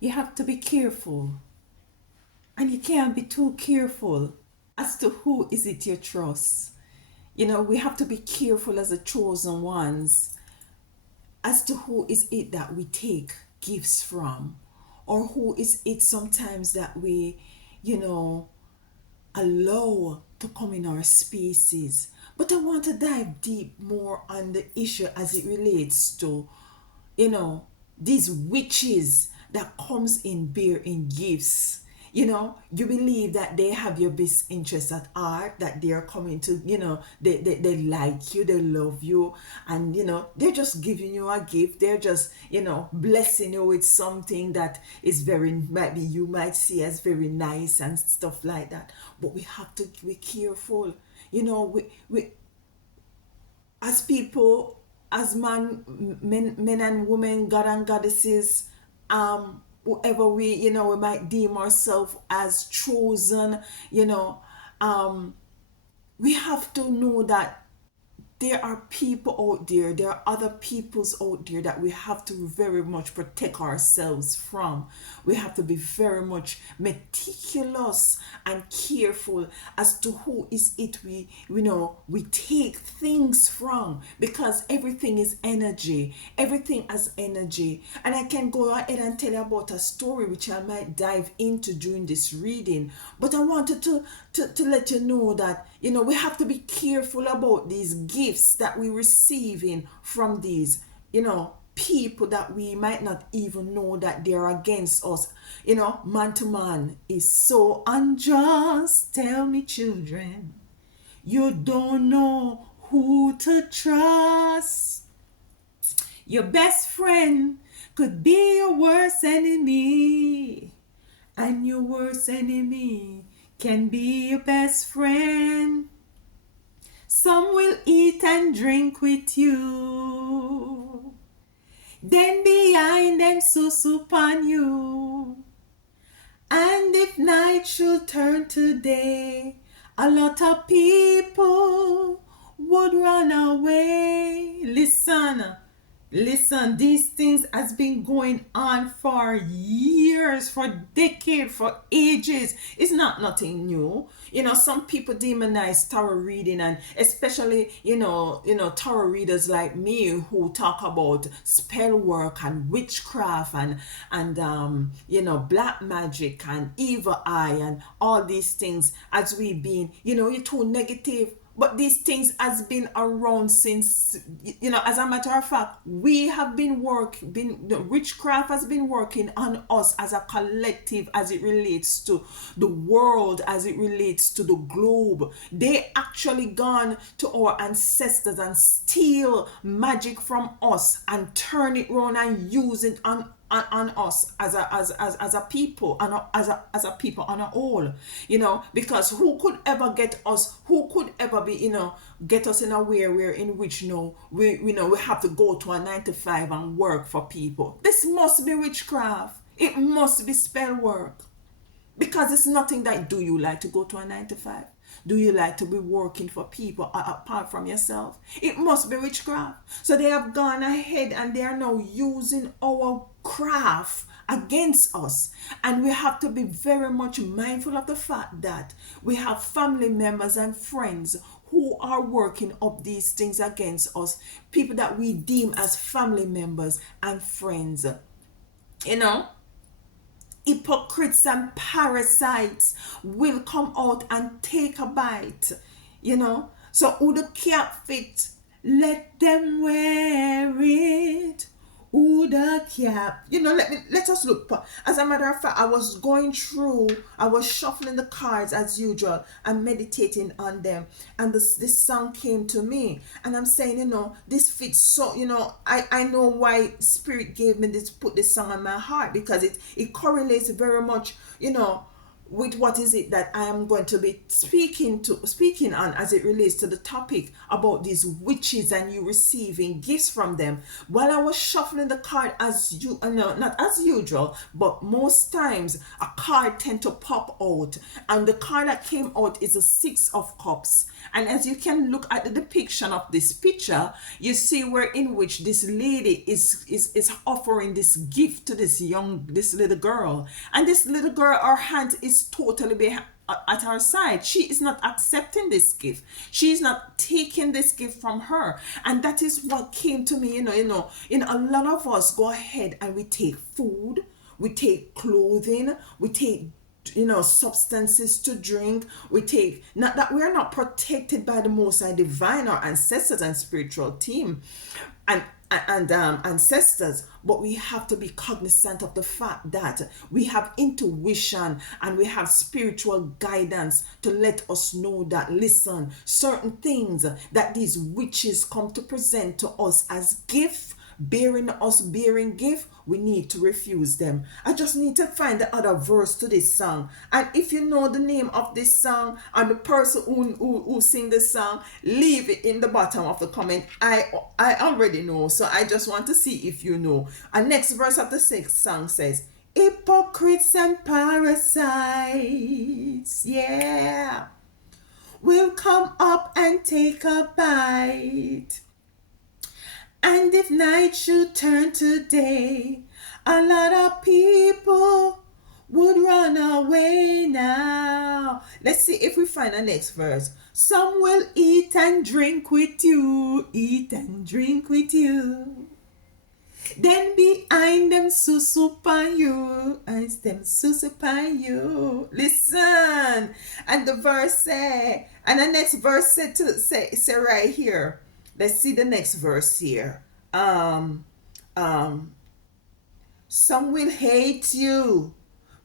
You have to be careful. And you can't be too careful as to who is it you trust. We have to be careful as the chosen ones as to who is it that we take gifts from, or who is it sometimes that we, you know, allow to come in our spaces. But I want to dive deep more on the issue as it relates to, you know, these witches that comes in bearing gifts. You believe that they have your best interest at heart, that they are coming to, they like you, they love you, and they're just giving you a gift. They're just, blessing you with something that is very, might be, you might see as very nice and stuff like that. But we have to be careful. We as people, as men and women, god and goddesses, whoever we might deem ourselves as chosen, you know we have to know that there are people out there, there are other peoples out there that we have to very much protect ourselves from. We have to be very much meticulous and careful as to who is it we take things from, because everything is energy. Everything has energy. And I can go ahead and tell you about a story which I might dive into during this reading. But I wanted to let you know that we have to be careful about these gifts that we receiving from these people that we might not even know that they're against us. Man to man is so unjust. Tell me, children, you don't know who to trust. Your best friend could be your worst enemy, and your worst enemy can be your best friend. Some will eat and drink with you, then behind them soup on you. And if night should turn to day, a lot of people would run away. Listen, these things has been going on for years, for decades, for ages. It's not nothing new. Some people demonize tarot reading, and especially, tarot readers like me who talk about spell work and witchcraft and black magic and evil eye and all these things, as we been, you're too negative. But these things has been around since, as a matter of fact, we have the witchcraft has been working on us as a collective, as it relates to the world, as it relates to the globe. They actually gone to our ancestors and steal magic from us and turn it around and use it on us as a people, as a people on a whole. Because who could ever get us, who could ever be, get us in a way where in which we have to go to a 9 to 5 and work for people. This must be witchcraft. It must be spell work. Because it's nothing that, do you like to go to a 9 to 5? Do you like to be working for people apart from yourself? It must be witchcraft. So they have gone ahead and they are now using our craft against us. And we have to be very much mindful of the fact that we have family members and friends who are working up these things against us. People that we deem as family members and friends. Hypocrites and parasites will come out and take a bite. So who the cap fit, let them wear it. Who the cap, let us look. As a matter of fact, I was shuffling the cards as usual and meditating on them, and this song came to me, and I'm saying, this fits so, I know why Spirit gave me this, put this song on my heart, because it correlates very much, with what is it that I am going to be speaking on as it relates to the topic about these witches and you receiving gifts from them. While I was shuffling the card, as you no, not as usual, but most times a card tend to pop out, and the card that came out is a Six of Cups. And as you can look at the depiction of this picture, you see where in which this lady is offering this gift to this little girl, and this little girl, her hand is totally at her side. She is not accepting this gift. She is not taking this gift from her, and that is what came to me. A lot of us go ahead and we take food, we take clothing, we take substances to drink. We take, not that we're not protected by the Most High Divine, our ancestors and spiritual team and ancestors, but we have to be cognizant of the fact that we have intuition and we have spiritual guidance to let us know that, listen, certain things that these witches come to present to us as gift, bearing gift, we need to refuse them. I just need to find the other verse to this song, and if you know the name of this song and the person who sing this song, leave it in the bottom of the comment. I already know, so I just want to see if you know. And next verse of the sixth song says, hypocrites and parasites, yeah, will come up and take a bite. And if night should turn to day, a lot of people would run away now. Let's see if we find the next verse. Some will eat and drink with you, eat and drink with you. Then behind them susup on you, and them susup on you. Listen, and the verse say, and the next verse say right here. Let's see the next verse here. Some will hate you,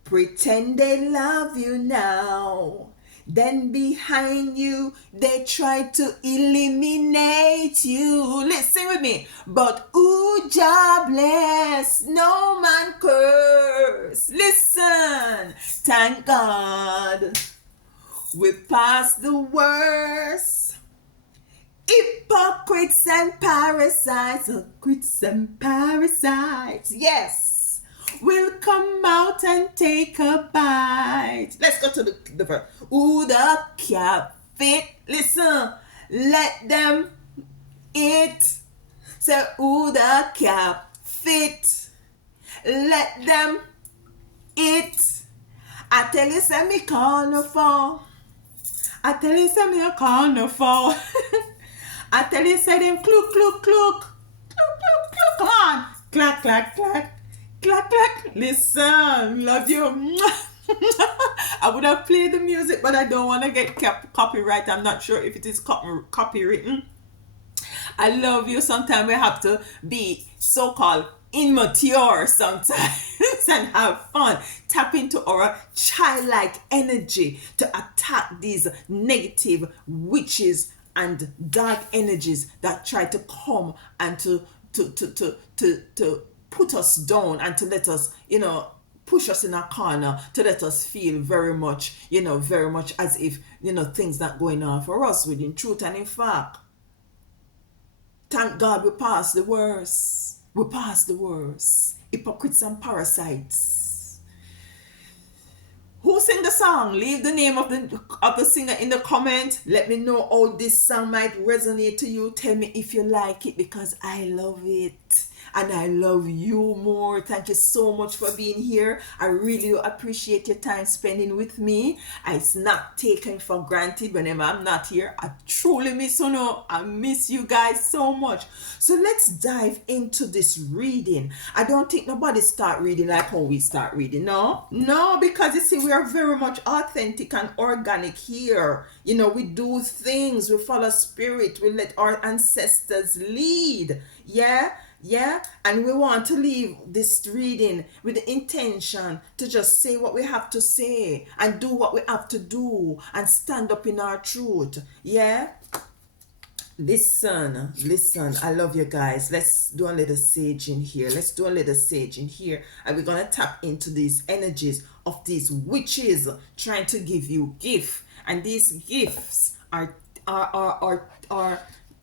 pretend they love you now. Then behind you, they try to eliminate you. Listen with me. But ooh, jobless, no man curse. Listen, thank God, we passed the worst. Hypocrites and parasites, yes, will come out and take a bite. Let's go to the verse. Ooh, the cap fit. Listen, let them eat. So, ooh, the cap fit. Let them eat. I tell you, say me call no fall. I tell you, say me call no fall. I tell you, say them cluck, cluck, cluck. Cluck, cluck, cluck. Come on. Clack, clack, clack. Clack, clack. Listen, love you. I would have played the music, but I don't want to get copyright. I'm not sure if it is copywritten. I love you. Sometimes we have to be so-called immature sometimes and have fun. Tap into our childlike energy to attack these negative witches and dark energies that try to come and to put us down and to let us, push us in a corner, to let us feel very much as if, things not going on for us within truth. And in fact, thank God we passed the worst. We passed the worst. Hypocrites and parasites. Who sing the song? Leave the name of the singer in the comment. Let me know how this song might resonate to you. Tell me if you like it, because I love it. And I love you more. Thank you so much for being here. I really appreciate your time spending with me. It's not taken for granted whenever I'm not here. I truly miss you. I miss you guys so much. So let's dive into this reading. I don't think nobody start reading like how we start reading. No, because you see, we are very much authentic and organic here. We do things, we follow spirit, we let our ancestors lead. Yeah, and we want to leave this reading with the intention to just say what we have to say and do what we have to do and stand up in our truth. Yeah. Listen, I love you guys. Let's do a little sage in here. Let's do a little sage in here. And we're gonna tap into these energies of these witches trying to give you gift. And these gifts are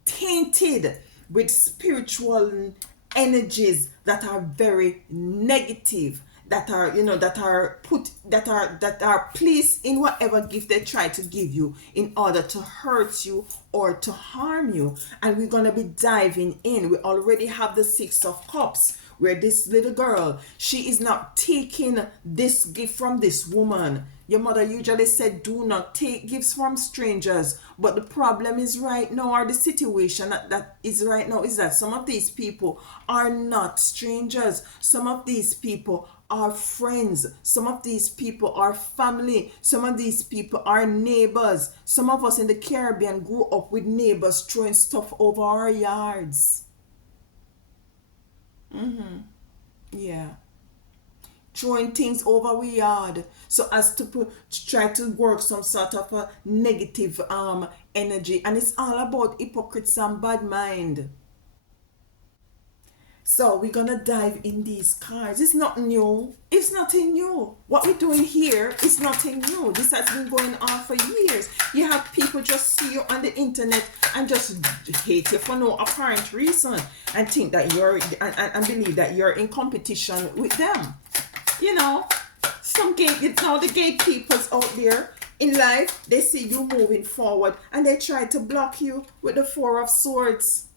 tainted with spiritual energies that are very negative, that are, you know, that are placed in whatever gift they try to give you in order to hurt you or to harm you. And we're going to be diving in. We already have the 6 of Cups, where this little girl, she is not taking this gift from this woman. Your mother usually said, do not take gifts from strangers. But the problem is right now, or the situation that is right now, is that some of these people are not strangers. Some of these people are friends. Some of these people are family. Some of these people are neighbors. Some of us in the Caribbean grew up with neighbors throwing stuff over our yards. Yeah. Throwing things over we yard, so as to try to work some sort of a negative energy. And it's all about hypocrites and bad mind. So we're gonna dive in these cards. It's not new. It's nothing new. What we're doing here is nothing new. This has been going on for years. You have people just see you on the internet and just hate you for no apparent reason, and think that and believe that you're in competition with them. You know, the gatekeepers out there in life, they see you moving forward and they try to block you with the 4 of Swords.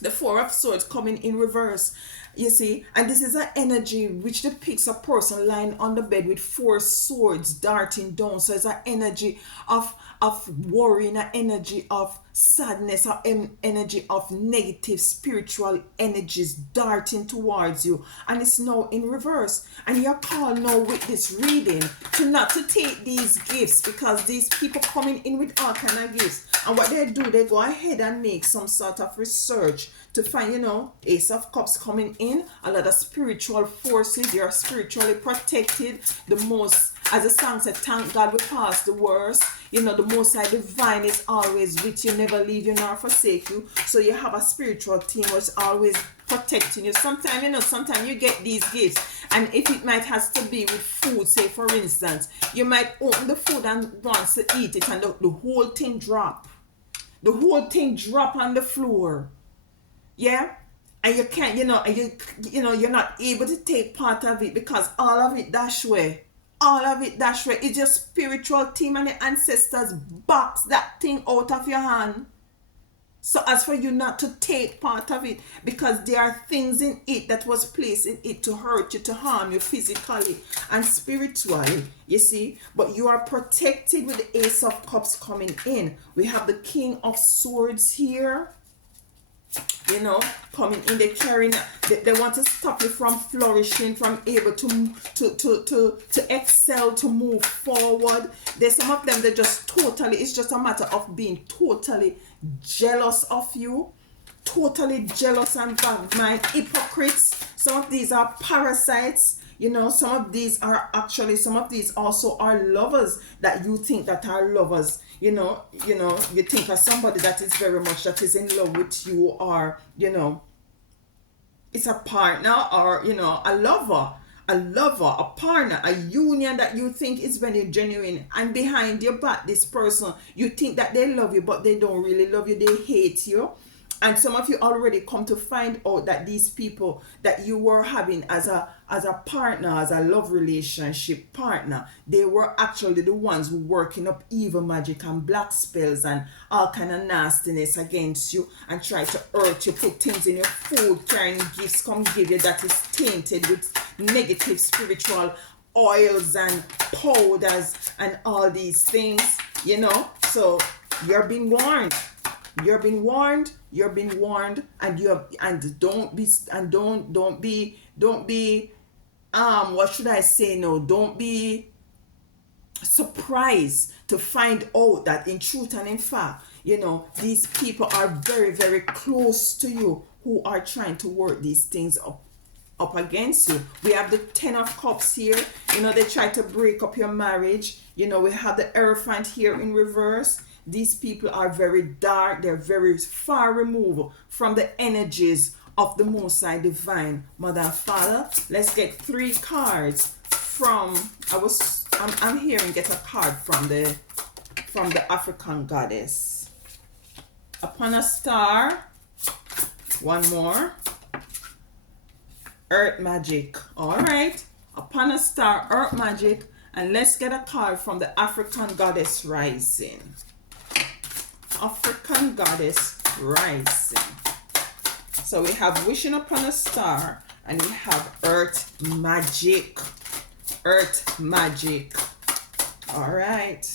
The 4 of Swords coming in reverse, you see. And this is an energy which depicts a person lying on the bed with 4 swords darting down. So it's an energy of worry, an energy of sadness, an energy of negative spiritual energies darting towards you. And it's now in reverse. And you're called now with this reading to not to take these gifts, because these people coming in with all kind of gifts. And what they do, they go ahead and make some sort of research to find, Ace of Cups coming in, a lot of spiritual forces. You're spiritually protected. The most, as the song said, thank God we passed the worst. The Most High Divine is always with you, never leave you nor forsake you. So you have a spiritual team that's always protecting you. Sometimes you get these gifts, and if it might has to be with food, say for instance, you might open the food and want to eat it, and the whole thing drop. The whole thing drop on the floor. Yeah? And you can't, you're not able to take part of it because all of it dash way. All of it dash way. It's your spiritual team and the ancestors box that thing out of your hand. So as for you not to take part of it, because there are things in it that was placed in it to hurt you, to harm you physically and spiritually, you see. But you are protected with the Ace of Cups coming in. We have the King of Swords here, coming in. They want to stop you from flourishing, from able to excel, to move forward. There's some of them, it's just a matter of being totally jealous of you, totally jealous and bad mind, hypocrites. Some of these are parasites. Some of these also are lovers that you think that are lovers. You think of somebody that is very much, that is in love with you, or it's a partner, or a lover, a partner, a union that you think is very genuine, and behind your back, this person, you think that they love you, but they don't really love you. They hate you. And some of you already come to find out that these people that you were having as a partner, as a love relationship partner, they were actually the ones who working up evil magic and black spells and all kind of nastiness against you, and try to hurt you, put things in your food, carrying gifts come give you that is tainted with negative spiritual oils and powders and all these things, So you're being warned. You're being warned, and don't be what should I say now? Don't be surprised to find out that in truth and in fact, these people are very, very close to you, who are trying to work these things up against you. We have the 10 of Cups here. They try to break up your marriage. We have the Hierophant here in reverse. These people are very dark. They're very far removed from the energies of the Most High Divine Mother and Father. Let's get 3 cards from, I'm hearing get a card from the African goddess. Upon a star, one more, earth magic. All right, upon a star, earth magic, and let's get a card from the African goddess rising. African goddess rising. So we have wishing upon a star, and we have earth magic. Earth magic. All right.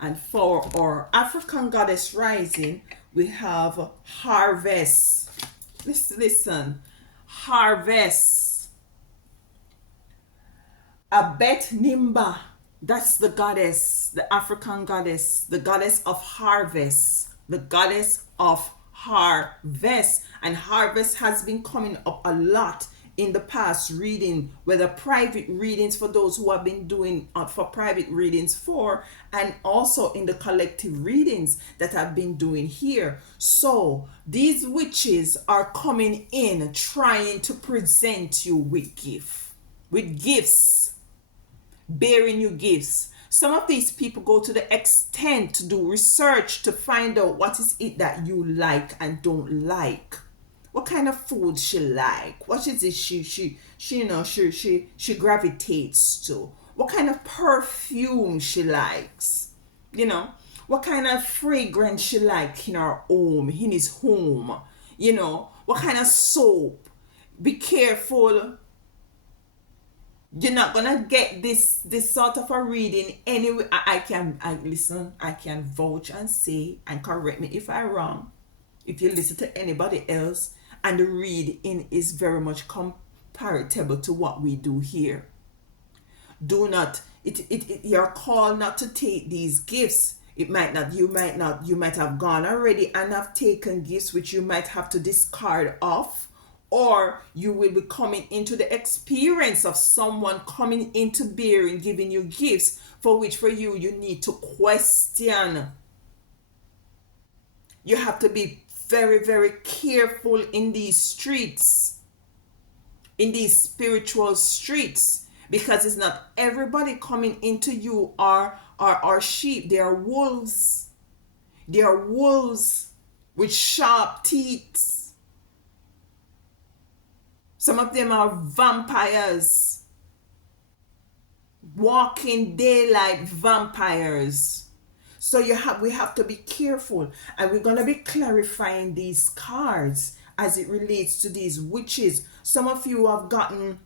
And for our African goddess rising, we have harvest. Listen. Harvest. Abet Nimba. That's the goddess, the African goddess, the goddess of harvest, the goddess of harvest. And harvest has been coming up a lot in the past reading, whether private readings for those who have been doing for private readings for, and also in the collective readings that I've been doing here. So these witches are coming in trying to present you with gifts, bearing you gifts. Some of these people go to the extent to do research to find out what is it that you like and don't like. What kind of food she like? What is it she gravitates to? What kind of perfume she likes? What kind of fragrance she like in her home, in his home? What kind of soap? Be careful. You're not gonna get this sort of a reading anyway. I can vouch and say, and correct me if I'm wrong, if you listen to anybody else, and the reading is very much comparable to what we do here. Do not, you're called not to take these gifts. You might have gone already and have taken gifts which you might have to discard off, or you will be coming into the experience of someone coming into bearing, giving you gifts for which for you need to question. You have to be very, very careful in these streets, in these spiritual streets, because it's not everybody coming into you are sheep. They are wolves. They are wolves with sharp teeth. Some of them are vampires, walking daylight vampires. So we have to be careful, and we're going to be clarifying these cards as it relates to these witches. Some of you have gotten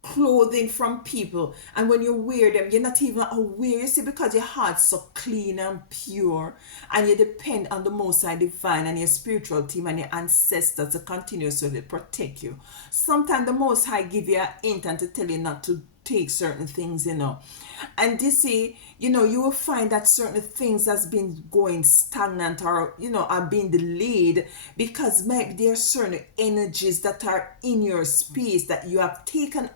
clothing from people, and when you wear them, you're not even aware, you see, because your heart's so clean and pure, and you depend on the Most High Divine and your spiritual team and your ancestors to continuously protect you. Sometimes the Most High give you a hint and to tell you not to take certain things, and you see, you will find that certain things has been going stagnant, or are being delayed because maybe there are certain energies that are in your space that you have taken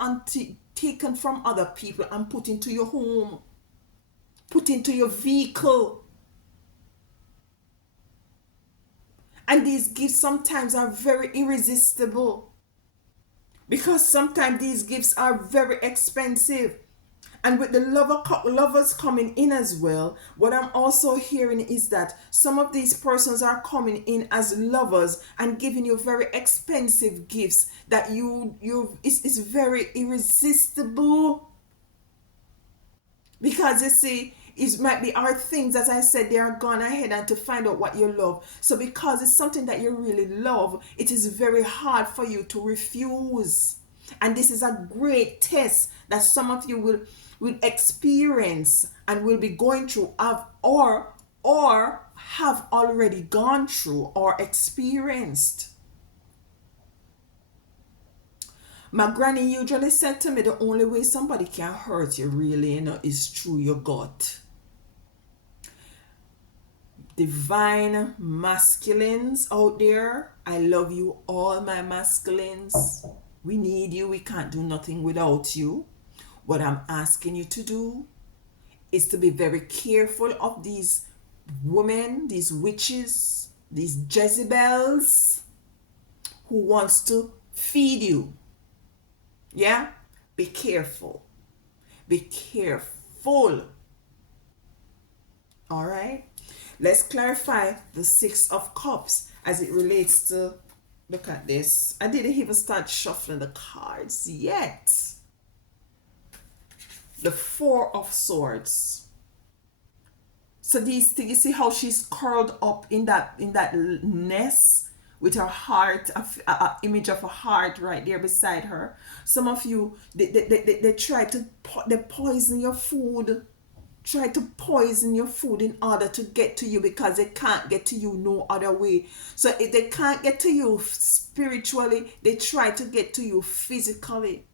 from other people and put into your home, put into your vehicle. And these gifts sometimes are very irresistible, because sometimes these gifts are very expensive. And with the lovers coming in as well, what I'm also hearing is that some of these persons are coming in as lovers and giving you very expensive gifts that it's very irresistible. Because you see, it might be our things, as I said, they are gone ahead and to find out what you love. So because it's something that you really love, it is very hard for you to refuse. And this is a great test that some of you will experience and will be going through, or have already gone through or experienced. My granny usually said to me, the only way somebody can hurt you really, is through your gut. Divine masculines out there, I love you all, my masculines. We need you. We can't do nothing without you. What I'm asking you to do is to be very careful of these women, these witches, these Jezebels who wants to feed you. Yeah? Be careful. Be careful. All right? Let's clarify the Six of Cups as it relates to, look at this. I didn't even start shuffling the cards yet. The Four of Swords. So these things, you see how she's curled up in that nest with her heart, a image of a heart right there beside her. Some of you, they try to they poison your food. Try to poison your food in order to get to you, because they can't get to you no other way. So if they can't get to you spiritually, they try to get to you physically.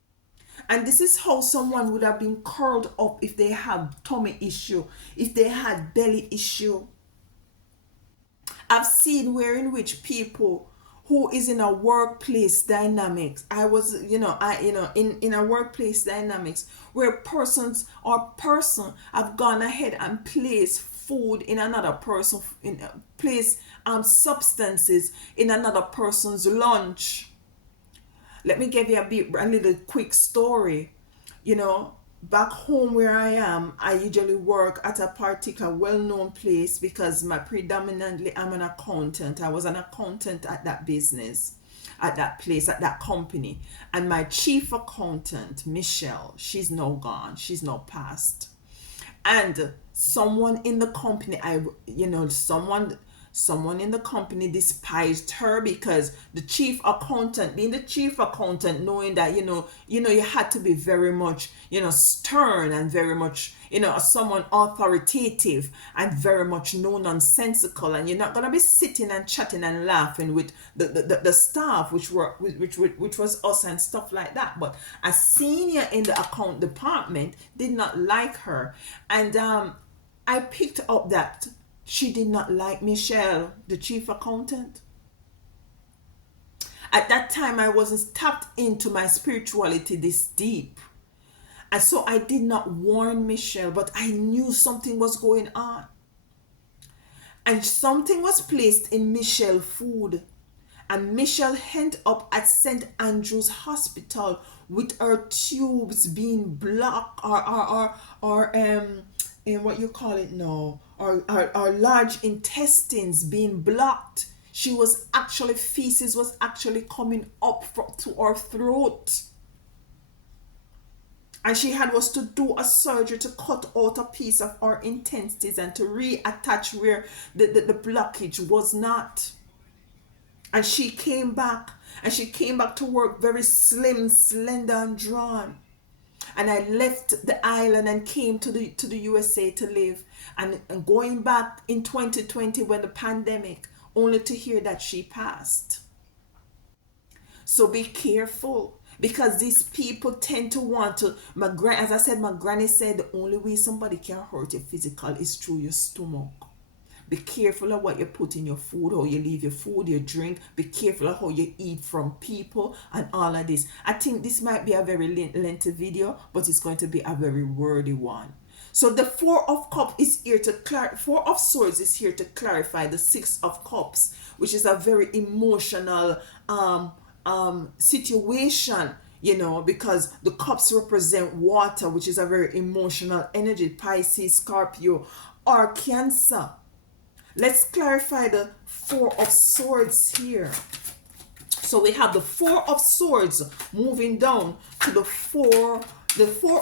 And this is how someone would have been curled up if they have tummy issue, if they had belly issue. I've seen where in which people who is in a workplace dynamics, I was, in a workplace dynamics where persons or person have gone ahead and placed food in another person, place substances in another person's lunch. Let me give you a little quick story. Back home where I am, I usually work at a particular well-known place because predominantly I'm an accountant. I was an accountant at that business, at that place, at that company. And my chief accountant, Michelle, she's now gone. She's now passed. And someone in the company, someone in the company despised her because the chief accountant, being the chief accountant, knowing that you had to be very much stern and very much someone authoritative and very much no nonsensical, and you're not gonna be sitting and chatting and laughing with the staff, which was us and stuff like that. But a senior in the account department did not like her, and I picked up that she did not like Michelle, the chief accountant. At that time, I wasn't tapped into my spirituality this deep. And so I did not warn Michelle, but I knew something was going on. And something was placed in Michelle's food. And Michelle ended up at St. Andrew's Hospital with her tubes being blocked, or in what you call it now, or large intestines being blocked. She was actually, feces was actually coming up to her throat. And she was to do a surgery to cut out a piece of her intestines and to reattach where the blockage was not. And she came back to work very slim, slender, and drawn. And I left the island and came to the USA to live. And going back in 2020 when the pandemic, only to hear that she passed. So be careful, because these people tend to want to, as I said, my granny said, the only way somebody can hurt you physically is through your stomach. Be careful of what you put in your food, how you leave your food, your drink. Be careful of how you eat from people and all of this. I think this might be a very lengthy video, but it's going to be a very wordy one. So the Four of Cups is here to Four of Swords is here to clarify the Six of Cups, which is a very emotional situation, because the cups represent water, which is a very emotional energy. Pisces, Scorpio, or Cancer. Let's clarify the Four of Swords here. So we have the Four of Swords moving down to the Four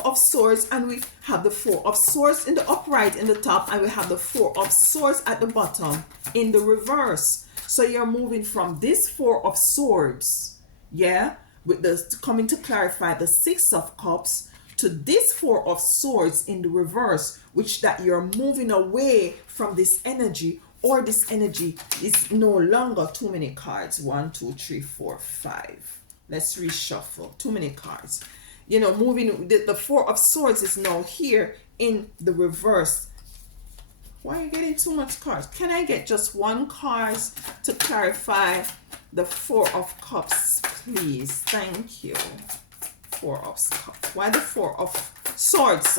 of Swords, and we have the Four of Swords in the upright in the top, and we have the Four of Swords at the bottom in the reverse. So you're moving from this Four of Swords, with the coming to clarify the Six of Cups, to this Four of Swords in the reverse, which that you're moving away from this energy, or this energy is no longer too many cards. 1, 2, 3, 4, 5. Let's reshuffle. Too many cards. Moving, the Four of Swords is now here in the reverse. Why are you getting too much cards? Can I get just one card to clarify the Four of Cups, please? Thank you. Four of Cups. Why the Four of Swords,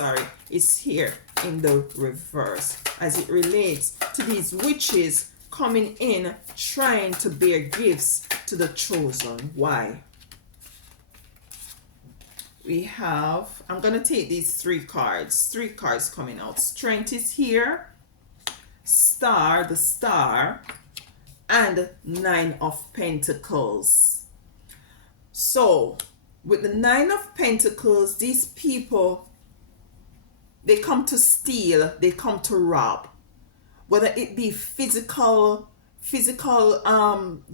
is here in the reverse as it relates to these witches coming in trying to bear gifts to the chosen. Why? We have, I'm going to take these three cards coming out. Strength is here, Star, the Star, and Nine of Pentacles. So with the Nine of Pentacles, these people, they come to steal, they come to rob, whether it be physical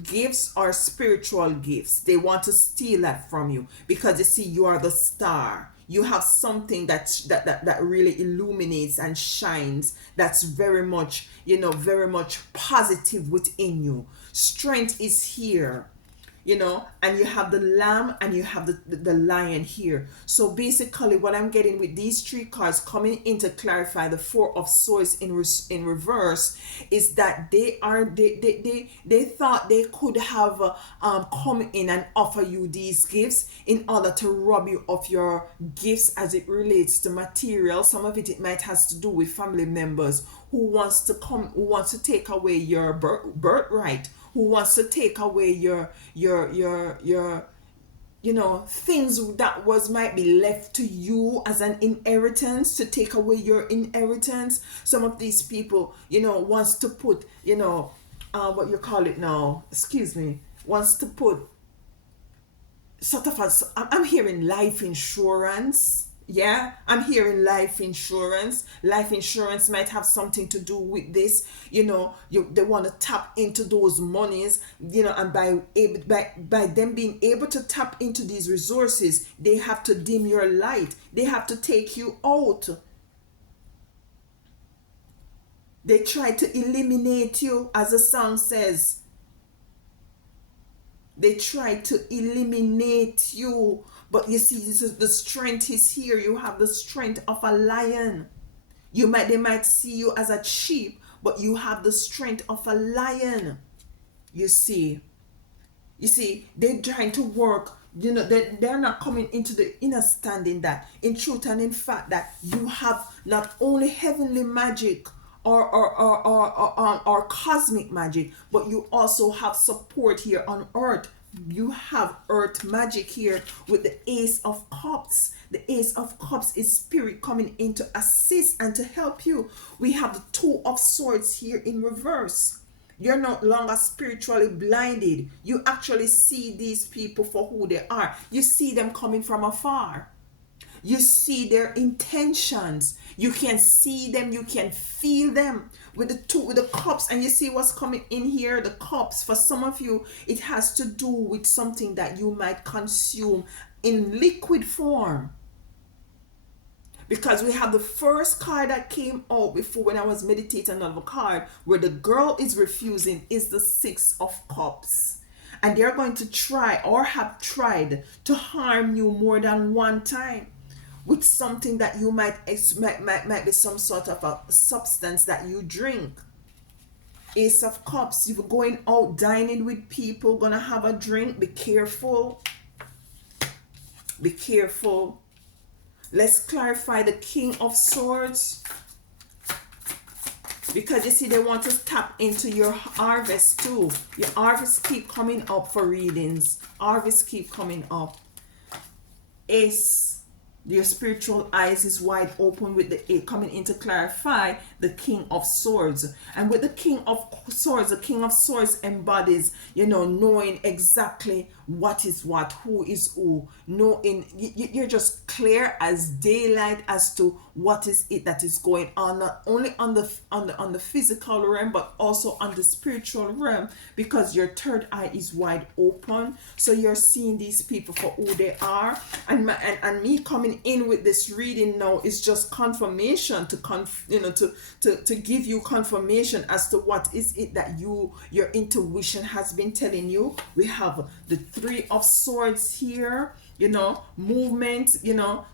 gifts or spiritual gifts. They want to steal that from you because you see, you are the star. You have something that really illuminates and shines, that's very much, very much positive within you. Strength is here, and you have the lamb and you have the lion here. So basically what I'm getting with these three cards coming in to clarify the Four of Swords in reverse is that they thought they could have come in and offer you these gifts in order to rob you of your gifts as it relates to material. Some of it might has to do with family members who wants to take away your birthright, who wants to take away your things that might be left to you as an inheritance, to take away your inheritance. Some of these people, wants to put, what you call it now, wants to put sort of I'm hearing life insurance. Yeah, I'm hearing life insurance. Life insurance might have something to do with this. They want to tap into those monies, and by them being able to tap into these resources, they have to dim your light. They have to take you out. They try to eliminate you, as the song says. They try to eliminate you. But you see, the strength is here. You have the strength of a lion. They might see you as a sheep, but you have the strength of a lion. You see, they're trying to work. They're not coming into the understanding that in truth and in fact that you have not only heavenly magic or cosmic magic, but you also have support here on earth. You have earth magic here with the Ace of Cups. The Ace of Cups is spirit coming in to assist and to help you. We have the Two of Swords here in reverse. You're no longer spiritually blinded. You actually see these people for who they are. You see them coming from afar. You see their intentions. You can see them. You can feel them with the cups. And you see what's coming in here. The cups, for some of you, it has to do with something that you might consume in liquid form. Because we have the first card that came out before when I was meditating on the card where the girl is refusing is the Six of Cups. And they're going to try or have tried to harm you more than one time with something that you might be some sort of a substance that you drink. Ace of Cups, you're going out dining with people, gonna have a drink. Be careful. Be careful. Let's clarify the King of Swords. Because you see, they want to tap into your harvest too. Your harvest keep coming up for readings. Harvest keep coming up. Ace. Your spiritual eyes is wide open with the eight coming in to clarify the King of Swords. And with the King of Swords embodies, knowing exactly what is what, who is who. Knowing, you're just clear as daylight as to what is it that is going on, not only on the physical realm, but also on the spiritual realm, because your third eye is wide open. So you're seeing these people for who they are. And me coming in with this reading now is just confirmation to give you confirmation as to what is it that your intuition has been telling you. We have the Three of Swords here. movement.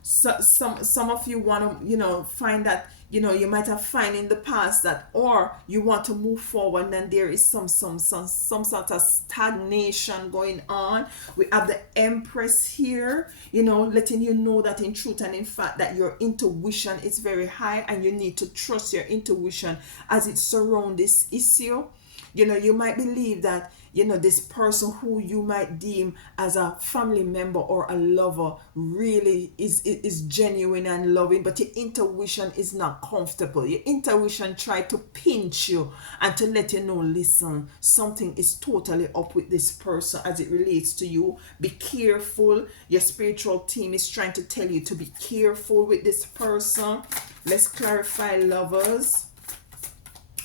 Some of you want to, find that, you might have find in the past that, or you want to move forward, and there is some sort of stagnation going on. We have the Empress here, letting you know that in truth and in fact that your intuition is very high, and you need to trust your intuition as it surrounds this issue. You might believe that, this person who you might deem as a family member or a lover really is genuine and loving, but your intuition is not comfortable. Your intuition try to pinch you and to let you know, listen, something is totally up with this person as it relates to you. Be careful. Your spiritual team is trying to tell you to be careful with this person. Let's clarify lovers.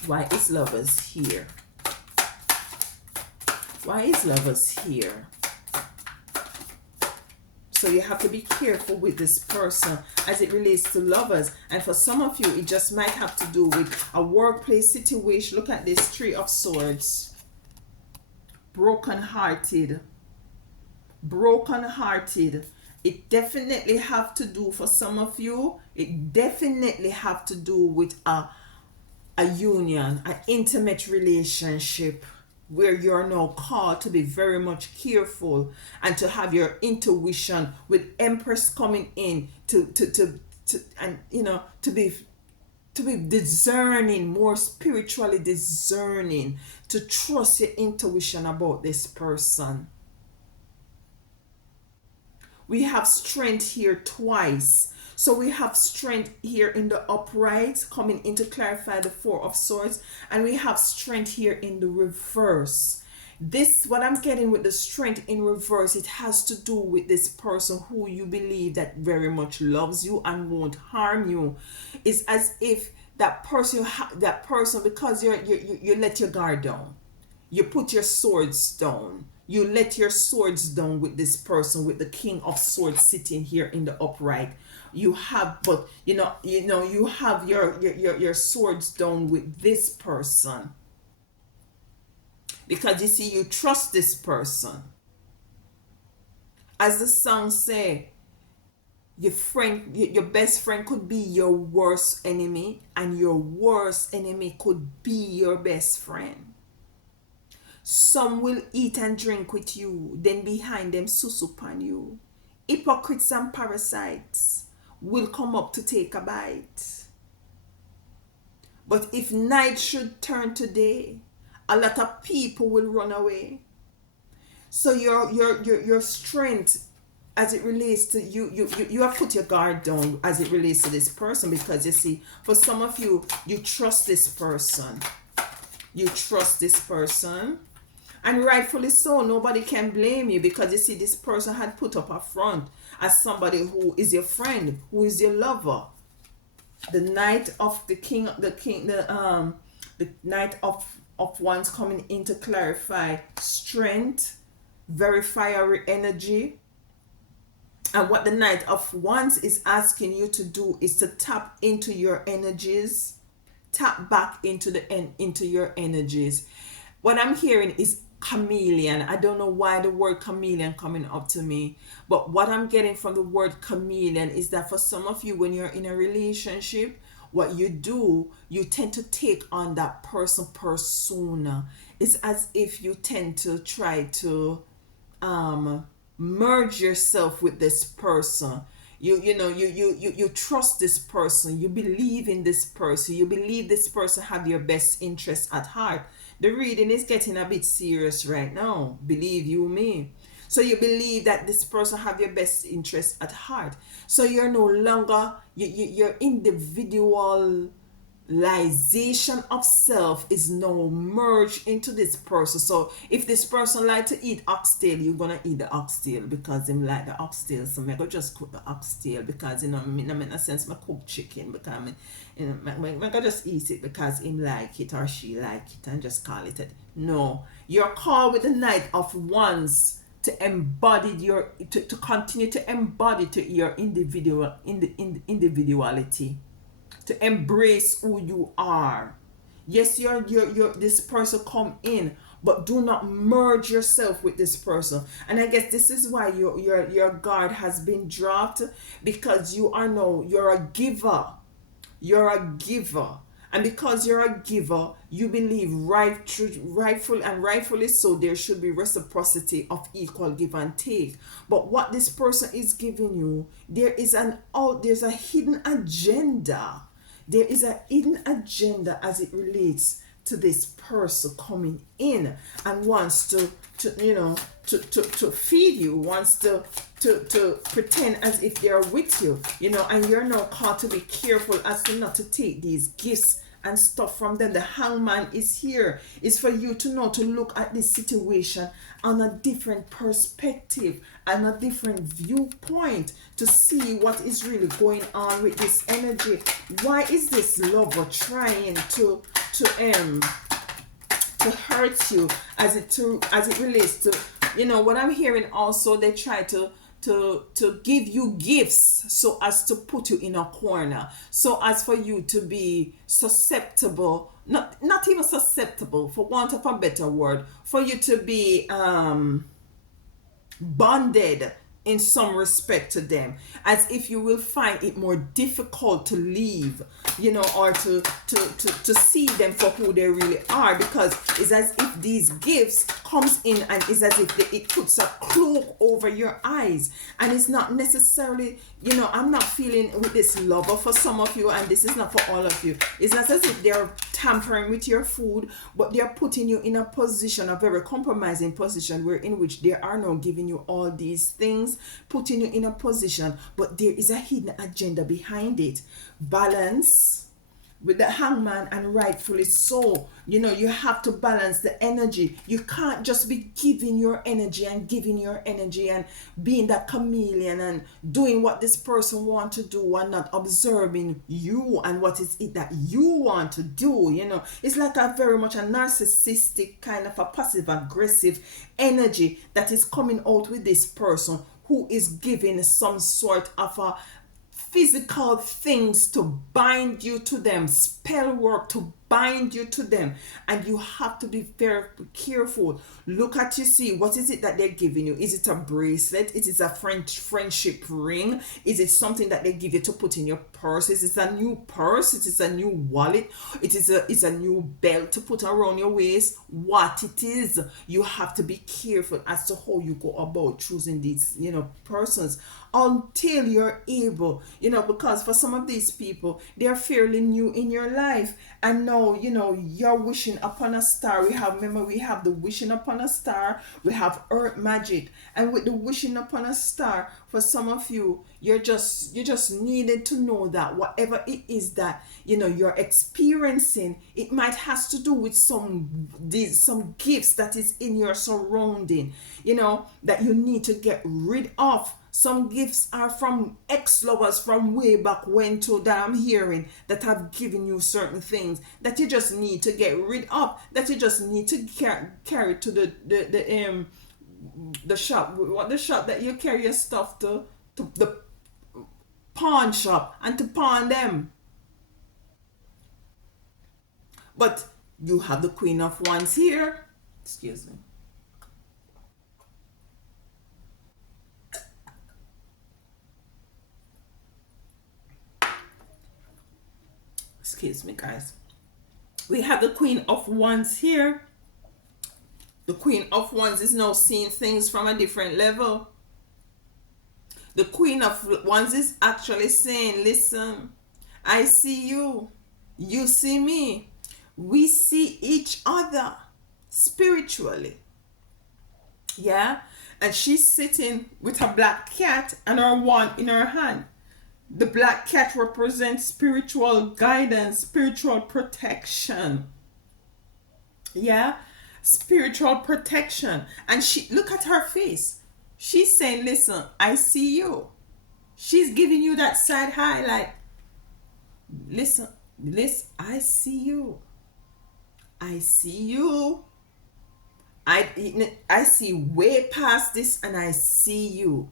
Why is lovers here? Why is lovers here? So you have to be careful with this person as it relates to lovers. And for some of you, it just might have to do with a workplace situation. Look at this, Three of Swords. Broken-hearted. Broken-hearted. It definitely have to do, for some of you, it definitely have to do with a union, an intimate relationship, where you're now called to be very much careful and to have your intuition, with Empress coming in to and to be discerning, more spiritually discerning, to trust your intuition about this person. We have strength here twice. So we have strength here in the upright, coming in to clarify the Four of Swords. And we have strength here in the reverse. This, what I'm getting with the strength in reverse, it has to do with this person who you believe that very much loves you and won't harm you. It's as if that person, because you let your guard down. You put your swords down. You let your swords down with this person, with the King of Swords sitting here in the upright. You have, but you have your swords down with this person, because you see, you trust this person. As the song say, your best friend could be your worst enemy, and your worst enemy could be your best friend. Some will eat and drink with you, then behind them suss upon you. Hypocrites and parasites will come up to take a bite. But if night should turn to day, a lot of people will run away. So your strength as it relates to you have put your guard down as it relates to this person, because you see, for some of you, you trust this person. You trust this person. And rightfully so, nobody can blame you, because you see, this person had put up a front as somebody who is your friend, who is your lover. The Knight of the Knight of Wands coming in to clarify strength, very fiery energy. And what the Knight of Wands is asking you to do is to tap into your energies, tap back into your energies. What I'm hearing is chameleon. I don't know why the word chameleon coming up to me, but what I'm getting from the word chameleon is that for some of you, when you're in a relationship, what you do, you tend to take on that person persona. It's as if you tend to try to merge yourself with this person. You trust this person, you believe in this person, you believe this person have your best interest at heart. The reading is getting a bit serious right now, believe you me. So you believe that this person have your best interest at heart. So you're no longer, your individualization of self is now merged into this person. So if this person like to eat oxtail, you're gonna eat the oxtail because him like the oxtail. So I go just cook the oxtail because it make no sense. I cook chicken because I go just eat it because him like it or she like it and just call it it. No, you're called with the Knight of Wands to embody to continue to embody to your individuality, to embrace who you are. Yes, you're this person come in, but do not merge yourself with this person. And I guess this is why your guard has been dropped, because you're a giver. You're a giver. And because you're a giver, you believe rightfully so, there should be reciprocity of equal give and take. But what this person is giving you, there's a hidden agenda. There is a hidden agenda as it relates to this person coming in and wants to feed you, wants to pretend as if they're with you, and you're now called to be careful as to not to take these gifts and stuff from them. The hangman is here, is for you to know to look at this situation on a different perspective and a different viewpoint, to see what is really going on with this energy. Why is this lover trying to hurt you as it relates to, what I'm hearing also? They try to give you gifts so as to put you in a corner, so as for you to be susceptible, not even susceptible, for want of a better word, for you to be bonded in some respect to them, as if you will find it more difficult to leave, or to see them for who they really are, because it's as if these gifts comes in and it's as if it puts a cloak over your eyes. And it's not necessarily, I'm not feeling with this lover for some of you, and this is not for all of you. It's not as if they're tampering with your food, but they're putting you in a position, a very compromising position, where in which they are now giving you all these things, putting you in a position, but there is a hidden agenda behind it. Balance with the hangman, and rightfully so. You have to balance the energy. You can't just be giving your energy and being that chameleon and doing what this person want to do, and not observing you and what is it that you want to do. It's like a very much a narcissistic kind of a passive aggressive energy that is coming out with this person, who is giving some sort of a physical things to bind you to them, spell work to bind you to them, and you have to be very careful. Look at, you see, what is it that they're giving you? Is it a bracelet? Is it a friendship ring? Is it something that they give you to put in your purse? Is it a new purse? Is it a new wallet? It's a new belt to put around your waist? What it is, you have to be careful as to how you go about choosing these persons, until you're able, because for some of these people, they're fairly new in your life, and now you're wishing upon a star. We have the wishing upon a star, we have earth magic, and with the wishing upon a star, for some of you, you just needed to know that whatever it is that you're experiencing, it might has to do with some gifts that is in your surrounding, that you need to get rid of. Some gifts are from ex-lovers from way back when, too, that I'm hearing, that have given you certain things that you just need to get rid of, that you just need to carry to the shop. What, the shop that you carry your stuff to the pawn shop, and to pawn them. But you have the Queen of Wands here. Excuse me. Excuse me, guys. We have the Queen of Wands here. The Queen of Wands is now seeing things from a different level. The Queen of Wands is actually saying, listen, I see you. You see me. We see each other spiritually. Yeah? And she's sitting with a black cat and her wand in her hand. The black cat represents spiritual guidance, spiritual protection. Yeah? Spiritual protection. And look at her face. She's saying, listen, I see you. She's giving you that side high, like, listen, I see you. I see you. I see way past this, and I see you.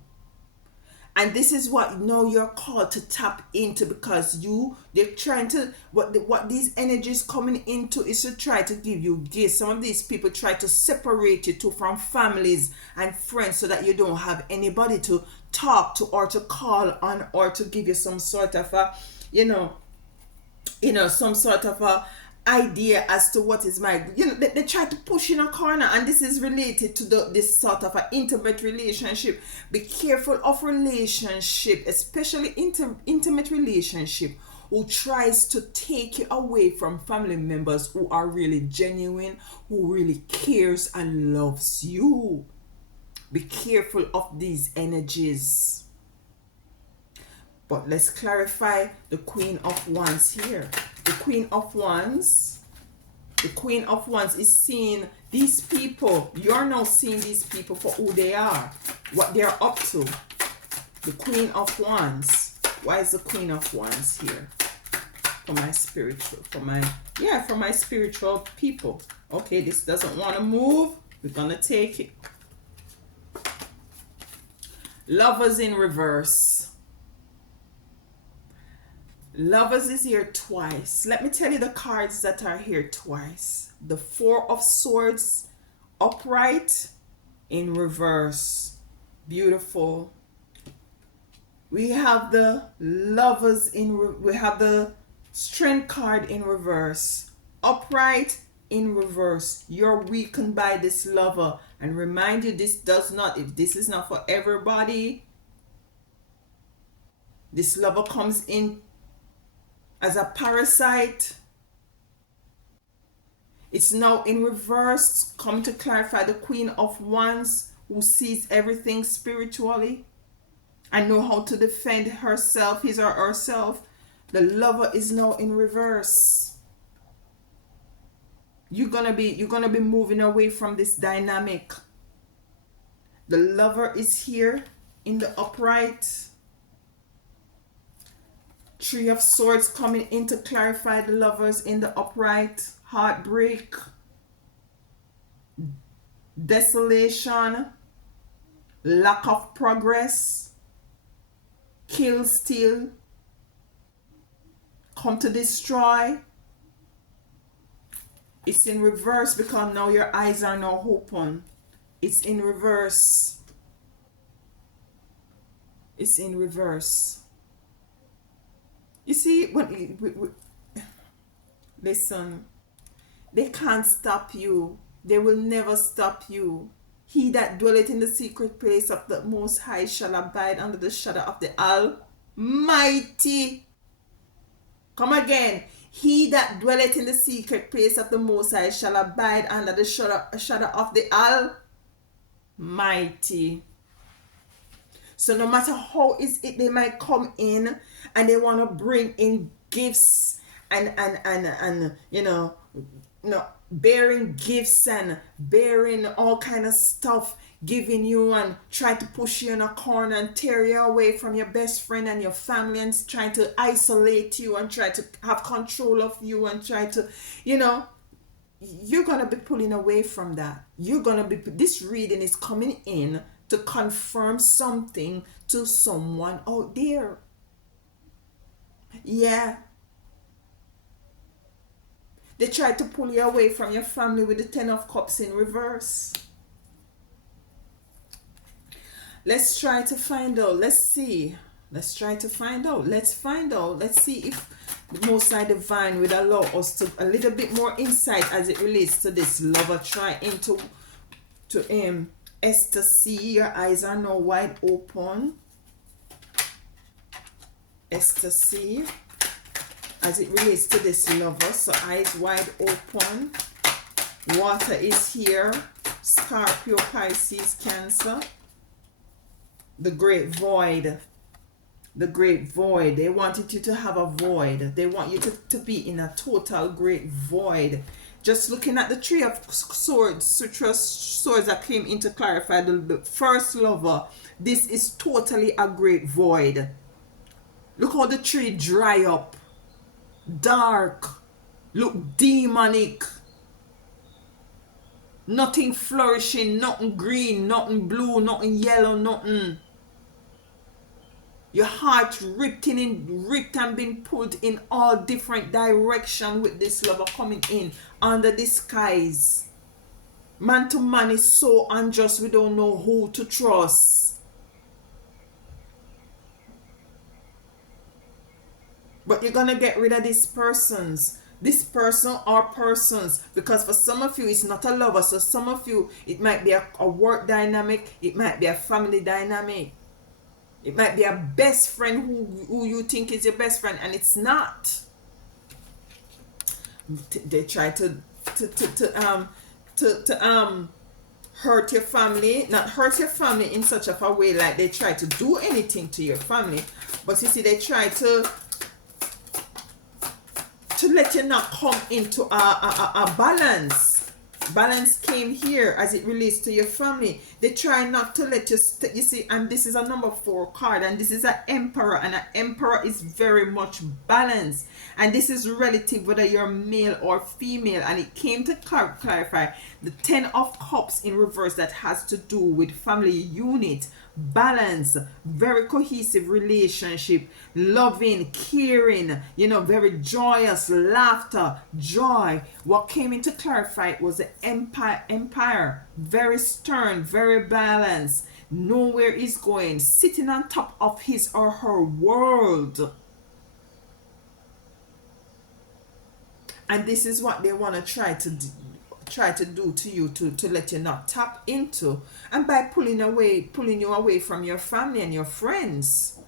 And this is what now you're called to tap into, because they're trying to, what these energies coming into is to try to give you gifts. Some of these people try to separate you from families and friends so that you don't have anybody to talk to or to call on or to give you some sort of a, some sort of a idea as to what is my, they try to push in a corner. And this is related to this sort of an intimate relationship. Be careful of relationship, especially intimate relationship, who tries to take you away from family members who are really genuine, who really cares and loves you. Be careful of these energies. But let's clarify the Queen of Wands here. The Queen of Wands is seeing these people. You're now seeing these people for who they are, what they're up to. The Queen of Wands. Why is the Queen of Wands here? For my spiritual people. Okay, this doesn't want to move. We're gonna take it. Lovers in reverse. Lovers is here twice. Let me tell you the cards that are here twice. The Four of Swords upright, in reverse. Beautiful. We have the Lovers we have the Strength card in reverse. Upright, in reverse. You're weakened by this lover. And remind you, this is not for everybody. This lover comes in as a parasite. It's now in reverse. Come to clarify the Queen of Wands, who sees everything spiritually and know how to defend herself, his or herself. The lover is now in reverse. You're gonna be moving away from this dynamic. The lover is here in the upright. Three of Swords coming in to clarify the lovers in the upright. Heartbreak, desolation, lack of progress, kill, steal, come to destroy. It's in reverse because now your eyes are now open. It's in reverse. It's in reverse. You see, listen, they can't stop you. They will never stop you. He that dwelleth in the secret place of the Most High shall abide under the shadow of the Almighty. Come again. He that dwelleth in the secret place of the Most High shall abide under the shadow of the Almighty. So no matter how is it they might come in and they want to bring in gifts and bearing gifts and bearing all kind of stuff, giving you and trying to push you in a corner and tear you away from your best friend and your family and trying to isolate you and try to have control of you and try to, you're going to be pulling away from that. This reading is coming in to confirm something to someone out there. Yeah. They try to pull you away from your family with the Ten of Cups in reverse. Let's try to find out. Let's see. Let's try to find out. Let's find out. Let's see if the Most High Divine would allow us to a little bit more insight as it relates to this lover trying to Esther C. Your eyes are now wide open. Esther C. As it relates to this lover, so eyes wide open. Water is here. Scorpio, Pisces, Cancer. The great void. The great void. They wanted you to have a void. They want you to be in a total great void. Just looking at the Three of Swords, swords that came in to clarify the first lover. This is totally a great void. Look how the tree dry up. Dark. Look demonic. Nothing flourishing, nothing green, nothing blue, nothing yellow, nothing. Your heart ripped and been pulled in all different directions with this lover coming in under disguise. Man to man is so unjust, we don't know who to trust. But you're gonna get rid of this person or persons, because for some of you it's not a lover. So some of you, it might be a work dynamic, it might be a family dynamic, it might be a best friend who you think is your best friend and it's not. They try to hurt your family, not hurt your family in such of a way like they try to do anything to your family, but you see, they try to let you not come into a balance. Balance came here as it relates to your family. They try not to let you you see, and this is a number 4 card, and this is an emperor, and an emperor is very much balanced, and this is relative whether you're male or female. And it came to clarify the 10 of cups in reverse, that has to do with family unit, balance, very cohesive relationship, loving, caring, very joyous, laughter, joy. What came in to clarify it was the empire, very stern, very balanced, nowhere is going, sitting on top of his or her world. And this is what they want to try to do to you, to let you not tap into, and by pulling you away from your family and your friends.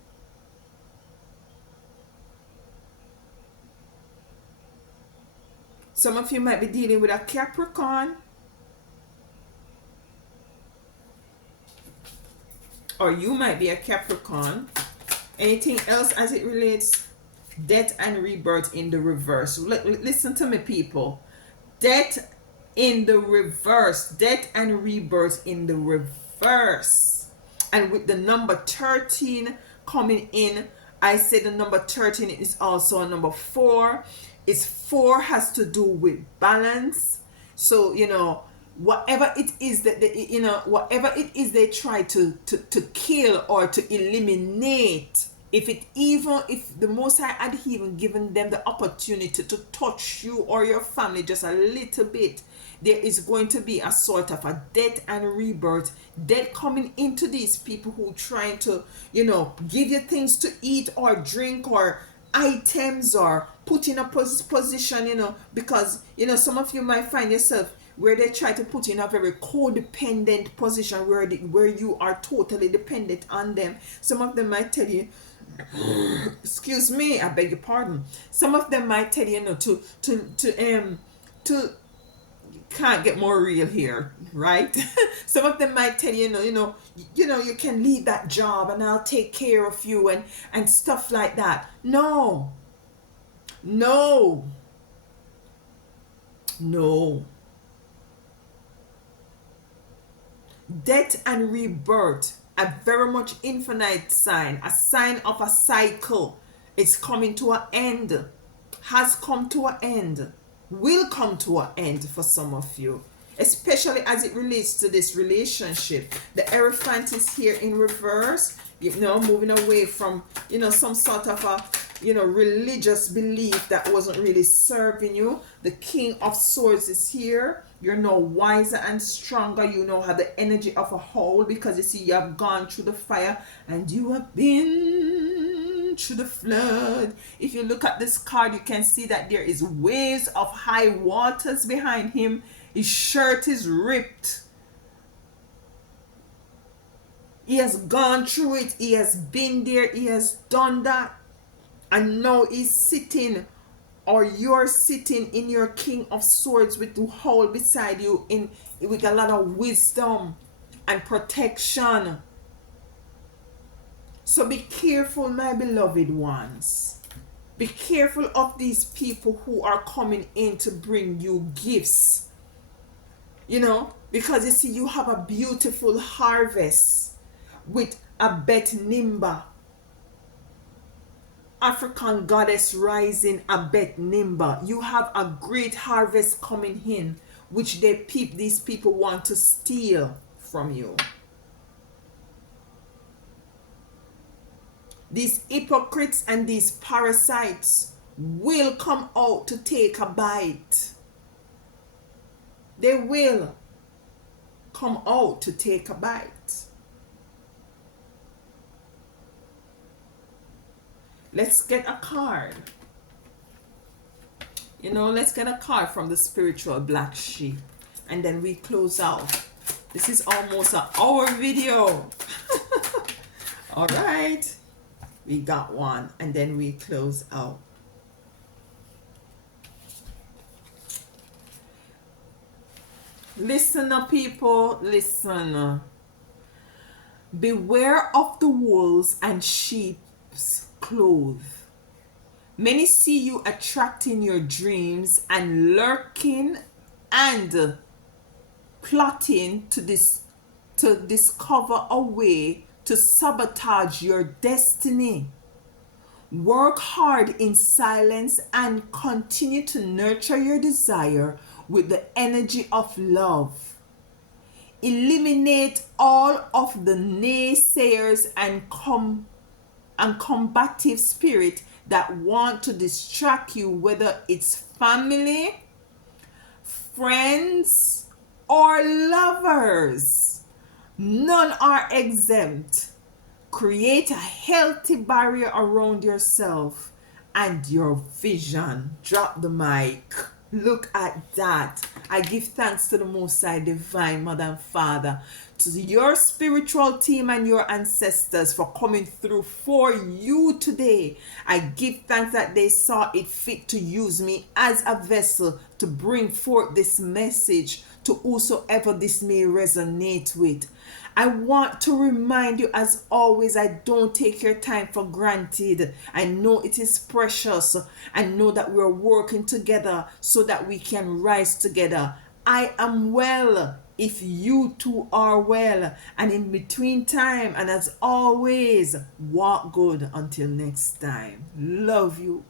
Some of you might be dealing with a Capricorn, or you might be a Capricorn. Anything else as it relates? Death and rebirth in the reverse. Listen to me, people. Death in the reverse. Death and rebirth in the reverse. And with the number 13 coming in, I say the number 13 is also a number 4. It's 4 has to do with balance. So, whatever it is that whatever it is they try to kill or to eliminate, if the Most High had even given them the opportunity to touch you or your family just a little bit, there is going to be a sort of a death and rebirth. Death coming into these people who trying to, give you things to eat or drink or items, or put in a position, because, some of you might find yourself where they try to put you in a very codependent position where you are totally dependent on them. Some of them might tell you, excuse me, I beg your pardon. Some of them might tell you, to can't get more real here, right? Some of them might tell you, you can leave that job and I'll take care of you and stuff like that. No. Death and rebirth, a very much infinite sign, a sign of a cycle. It's coming to an end, has come to an end, will come to an end for some of you, especially as it relates to this relationship. The Hierophant is here in reverse, moving away from, some sort of a, religious belief that wasn't really serving you. The King of Swords is here. You're now wiser and stronger. You now have the energy of a whole, because you see, you have gone through the fire and you have been through the flood. If you look at this card, you can see that there is waves of high waters behind him. His shirt is ripped. He has gone through it. He has been there. He has done that. And now he's sitting, or you're sitting in your King of Swords with the hole beside you, with a lot of wisdom and protection. So be careful, my beloved ones. Be careful of these people who are coming in to bring you gifts. Because you see, you have a beautiful harvest with a Bet Nimba, African goddess rising, a Bet Nimba. You have a great harvest coming in, which these people want to steal from you. These hypocrites and these parasites will come out to take a bite. They will come out to take a bite. Let's get a card. Let's get a card from the spiritual black sheep. And then we close out. This is almost an hour video. All right. We got one. And then we close out. Listen up, people. Listen. Beware of the wolves and sheep's clothes. Many see you attracting your dreams and lurking and plotting to discover a way to sabotage your destiny. Work hard in silence and continue to nurture your desire with the energy of love. Eliminate all of the naysayers and combative spirit that want to distract you, whether it's family, friends, or lovers. None are exempt. Create a healthy barrier around yourself and your vision. Drop the mic. Look at that. I give thanks to the Most High Divine Mother and Father, to your spiritual team and your ancestors for coming through for you today. I give thanks that they saw it fit to use me as a vessel to bring forth this message to whosoever this may resonate with. I want to remind you, as always, I don't take your time for granted. I know it is precious. I know that we're working together so that we can rise together. I am well if you too are well. And in between time, and as always, walk good until next time. Love you.